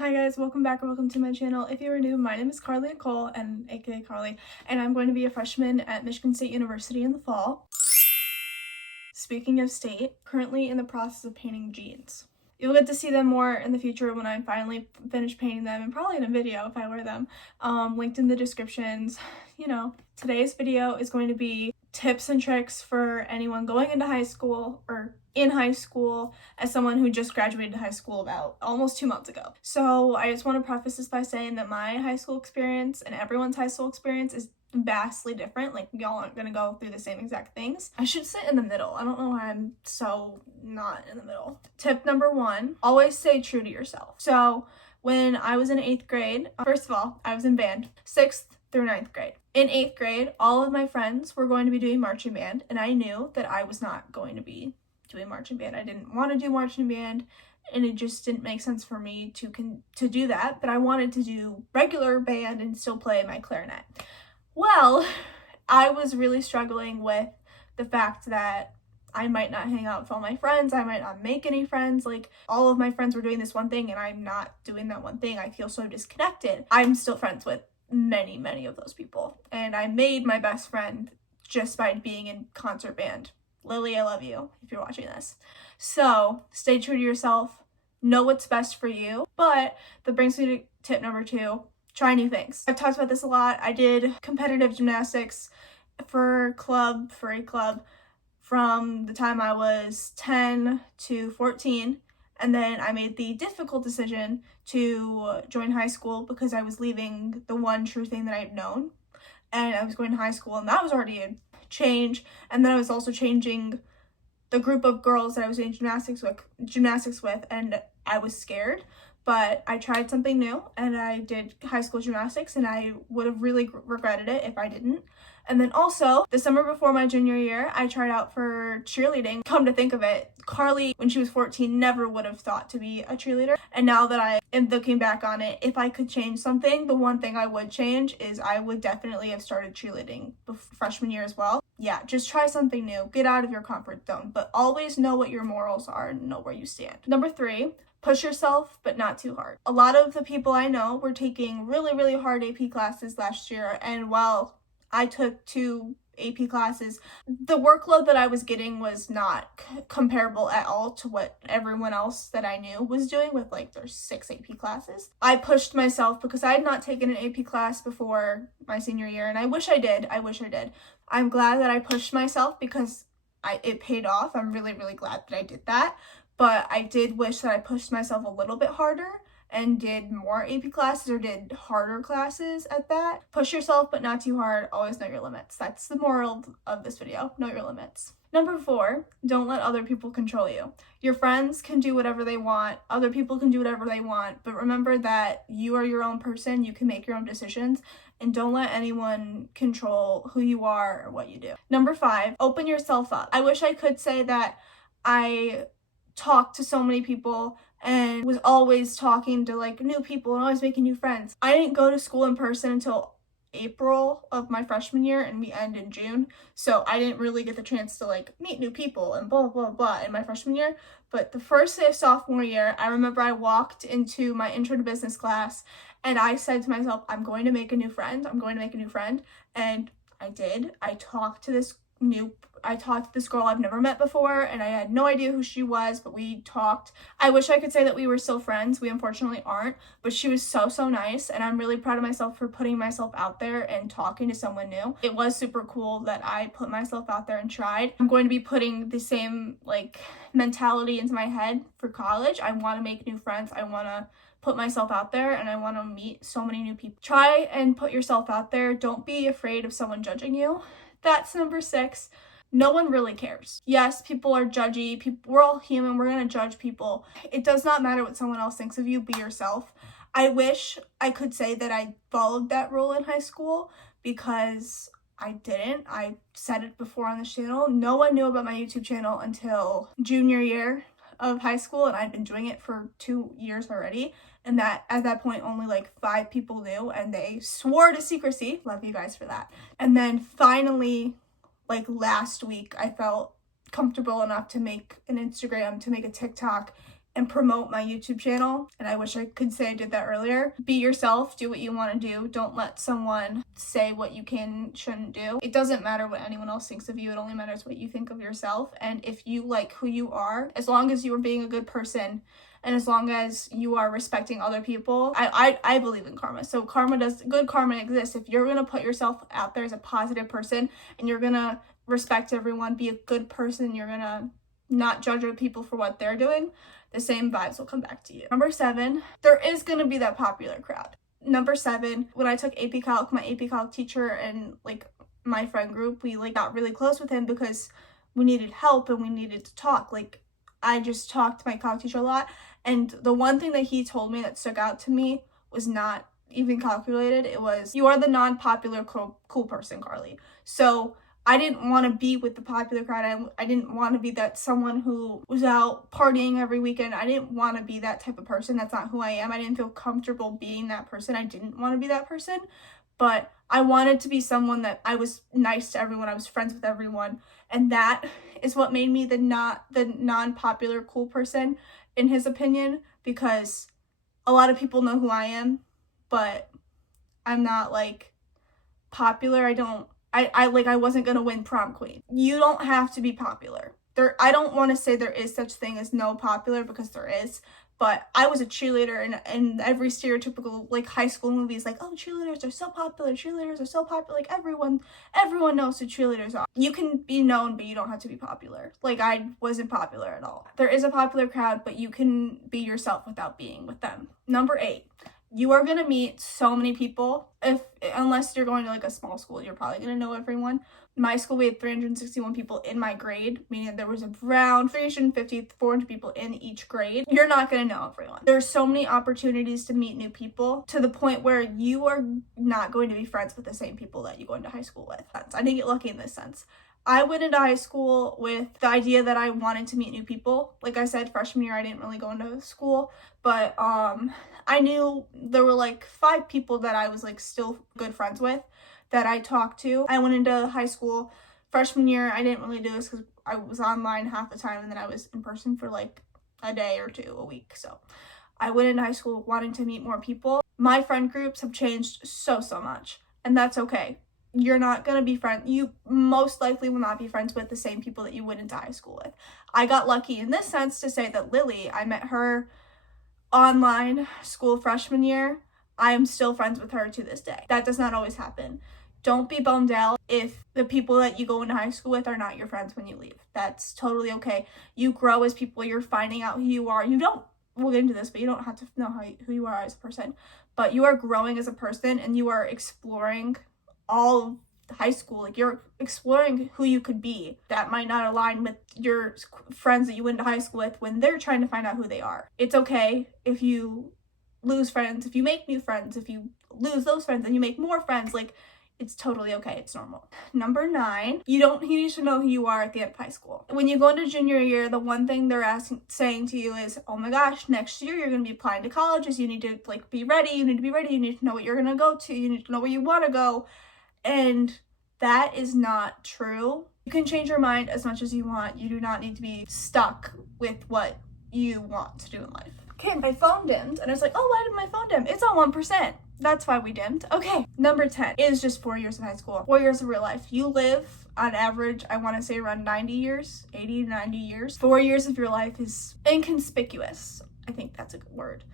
Hi guys, welcome back or welcome to my channel. If you are new, my name is Carly Nicole, and aka Carly, and I'm going to be a freshman at Michigan State University in the fall. Speaking of state, currently in the process of painting jeans. You'll get to see them more in the future when I finally finish painting them, and probably in a video if I wear them, linked in the descriptions. Today's video is going to be tips and tricks for anyone going into high school or in high school as someone who just graduated high school about almost 2 months ago. So I just want to preface this by saying that my high school experience and everyone's high school experience is vastly different. Like, y'all aren't gonna go through the same exact things. I should sit in the middle. I don't know why I'm so not in the middle. Tip number 1, always stay true to yourself. So when I was in 8th grade, first of all, I was in band 6th through 9th grade. In 8th grade, all of my friends were going to be doing marching band, and I knew that I was not going to be doing marching band. I didn't want to do marching band, and it just didn't make sense for me to do that, but I wanted to do regular band and still play my clarinet. Well, I was really struggling with the fact that I might not hang out with all my friends, I might not make any friends. Like, all of my friends were doing this one thing and I'm not doing that one thing. I feel so disconnected. I'm still friends with many of those people, and I made my best friend just by being in concert band. Lily, I love you if you're watching this. So stay true to yourself, know what's best for you. But that brings me to tip number 2, try new things. I've talked about this a lot. I did competitive gymnastics for a club from the time I was 10 to 14. And then I made the difficult decision to join high school because I was leaving the one true thing that I'd known. And I was going to high school, and that was already a change. And then I was also changing the group of girls that I was doing gymnastics with, and I was scared. But I tried something new, and I did high school gymnastics, and I would have really regretted it if I didn't. And then also, the summer before my junior year, I tried out for cheerleading. Come to think of it, Carly, when she was 14, never would have thought to be a cheerleader. And now that I am looking back on it, if I could change something, the one thing I would change is I would definitely have started cheerleading freshman year as well. Yeah, just try something new. Get out of your comfort zone, but always know what your morals are and know where you stand. Number 3, push yourself, but not too hard. A lot of the people I know were taking really hard AP classes last year, and while I took 2 AP classes, the workload that I was getting was not comparable at all to what everyone else that I knew was doing with like their 6 AP classes. I pushed myself because I had not taken an AP class before my senior year, and I wish I did. I'm glad that I pushed myself because it paid off. I'm really glad that I did that. But I did wish that I pushed myself a little bit harder and did more AP classes or did harder classes at that. Push yourself, but not too hard. Always know your limits. That's the moral of this video. Know your limits. Number 4, don't let other people control you. Your friends can do whatever they want. Other people can do whatever they want. But remember that you are your own person. You can make your own decisions. And don't let anyone control who you are or what you do. Number 5, open yourself up. I wish I could say that I talked to so many people and was always talking to like new people and always making new friends. I didn't go to school in person until April of my freshman year, and we end in June, so I didn't really get the chance to like meet new people and blah in my freshman year. But the first day of sophomore year, I remember I walked into my intro to business class and I said to myself, I'm going to make a new friend. And I did. I talked to this girl I've never met before, and I had no idea who she was, but we talked. I wish I could say that we were still friends. We unfortunately aren't, but she was so nice, and I'm really proud of myself for putting myself out there and talking to someone new. It was super cool that I put myself out there and tried. I'm going to be putting the same like mentality into my head for college. I want to make new friends. I want to put myself out there, and I want to meet so many new people. Try and put yourself out there. Don't be afraid of someone judging you. That's number 6. No one really cares. Yes, people are judgy. We're all human. We're going to judge people. It does not matter what someone else thinks of you. Be yourself. I wish I could say that I followed that rule in high school because I didn't. I said it before on the channel. No one knew about my YouTube channel until junior year of high school, and I'd been doing it for 2 years already. And that at that point only like 5 people knew, and they swore to secrecy. Love you guys for that. And then finally, like last week, I felt comfortable enough to make an Instagram, to make a TikTok, and promote my YouTube channel, and I wish I could say I did that earlier. Be yourself, do what you want to do. Don't let someone say what you can, shouldn't do. It doesn't matter what anyone else thinks of you, it only matters what you think of yourself. And if you like who you are, as long as you are being a good person, and as long as you are respecting other people, I believe in karma. So good karma exists. If you're gonna put yourself out there as a positive person, and you're gonna respect everyone, be a good person, you're gonna not judge other people for what they're doing, the same vibes will come back to you. Number 7, there is gonna be that popular crowd. Number 7, when I took AP Calc, my AP Calc teacher and like my friend group, we like got really close with him because we needed help and we needed to talk. Like, I just talked to my Calc teacher a lot, and the one thing that he told me that stuck out to me was not even calculated. It was, you are the non-popular cool person, Carly. So I didn't want to be with the popular crowd. I didn't want to be that someone who was out partying every weekend. I didn't want to be that type of person. That's not who I am. I didn't feel comfortable being that person. I didn't want to be that person, but I wanted to be someone that I was nice to everyone. I was friends with everyone. And that is what made me the non-popular cool person in his opinion, because a lot of people know who I am, but I'm not like popular. I wasn't gonna win prom queen. You don't have to be popular. I don't want to say there is such thing as no popular, because there is, but I was a cheerleader, and every stereotypical like high school movie is like, oh, cheerleaders are so popular, like everyone knows who cheerleaders are. You can be known, but you don't have to be popular. Like, I wasn't popular at all. There is a popular crowd, but you can be yourself without being with them. Number 8, you are gonna meet so many people. Unless you're going to like a small school, you're probably gonna know everyone. My school, we had 361 people in my grade, meaning there was around 350 to 400 people in each grade. You're not gonna know everyone. There's so many opportunities to meet new people, to the point where you are not going to be friends with the same people that you go into high school with. I didn't get lucky in this sense. I went into high school with the idea that I wanted to meet new people. Like I said, freshman year, I didn't really go into school, but I knew there were like 5 people that I was like still good friends with that I talked to. I went into high school freshman year. I didn't really do this because I was online half the time, and then I was in person for like a day or 2 a week. So I went into high school wanting to meet more people. My friend groups have changed so much, and that's okay. You're not gonna be friends. You most likely will not be friends with the same people that you went into high school with. I got lucky in this sense to say that Lily, I met her online school freshman year. I am still friends with her to this day. That does not always happen. Don't be bummed out if the people that you go into high school with are not your friends when you leave. That's totally okay. You grow as people. You're finding out who you are. We'll get into this, but you don't have to know who you are as a person. But you are growing as a person, and you are exploring all of high school. Like, you're exploring who you could be that might not align with your friends that you went to high school with when they're trying to find out who they are. It's okay if you lose friends, if you make new friends, if you lose those friends and you make more friends. Like, it's totally okay. It's normal. Number 9, you need to know who you are at the end of high school. When you go into junior year, the one thing they're saying to you is, oh my gosh, next year you're going to be applying to colleges. You need to like be ready. You need to be ready. You need to know what you're going to go to. You need to know where you want to go. And that is not true. You can change your mind as much as you want. You do not need to be stuck with what you want to do in life. Okay, my phone dimmed, and I was like, oh, why did my phone dim? It's on 1%. That's why we dimmed. Okay, number 10 is just 4 years of high school. 4 years of real life. You live, on average, I want to say around 90 years, 80 to 90 years. 4 years of your life is inconspicuous. I think that's a good word.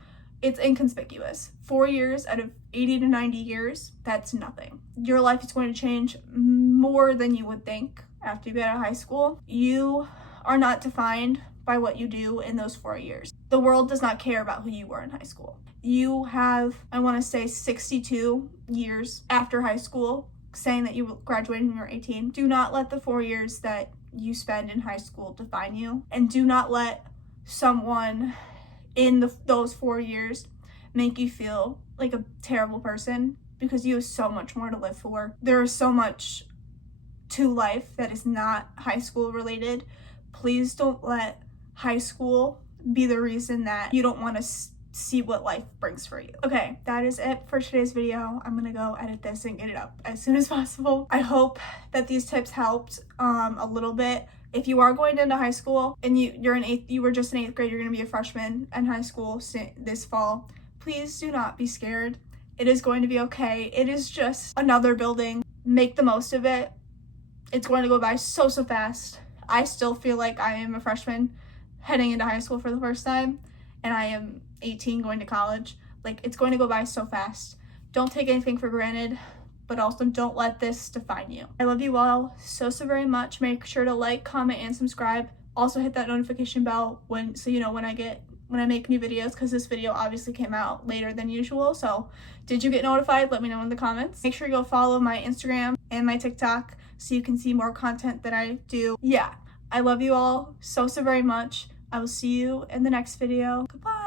It's inconspicuous. 4 years out of 80 to 90 years, that's nothing. Your life is going to change more than you would think after you get out of high school. You are not defined by what you do in those 4 years. The world does not care about who you were in high school. You have, I want to say, 62 years after high school, saying that you graduated when you were 18. Do not let the 4 years that you spend in high school define you, and do not let someone in those 4 years make you feel like a terrible person, because you have so much more to live for. There is so much to life that is not high school related. Please don't let high school be the reason that you don't want to see what life brings for you. Okay, that is it for today's video. I'm gonna go edit this and get it up as soon as possible. I hope that these tips helped a little bit. If you are going into high school and you were just in 8th grade, you're going to be a freshman in high school this fall, please do not be scared. It is going to be okay. It is just another building. Make the most of it. It's going to go by so fast. I still feel like I am a freshman heading into high school for the first time, and I am 18 going to college. Like, it's going to go by so fast. Don't take anything for granted, but also don't let this define you. I love you all so very much. Make sure to like, comment, and subscribe. Also hit that notification bell so you know when I make new videos, because this video obviously came out later than usual. So did you get notified? Let me know in the comments. Make sure you go follow my Instagram and my TikTok so you can see more content that I do. Yeah, I love you all so very much. I will see you in the next video. Goodbye.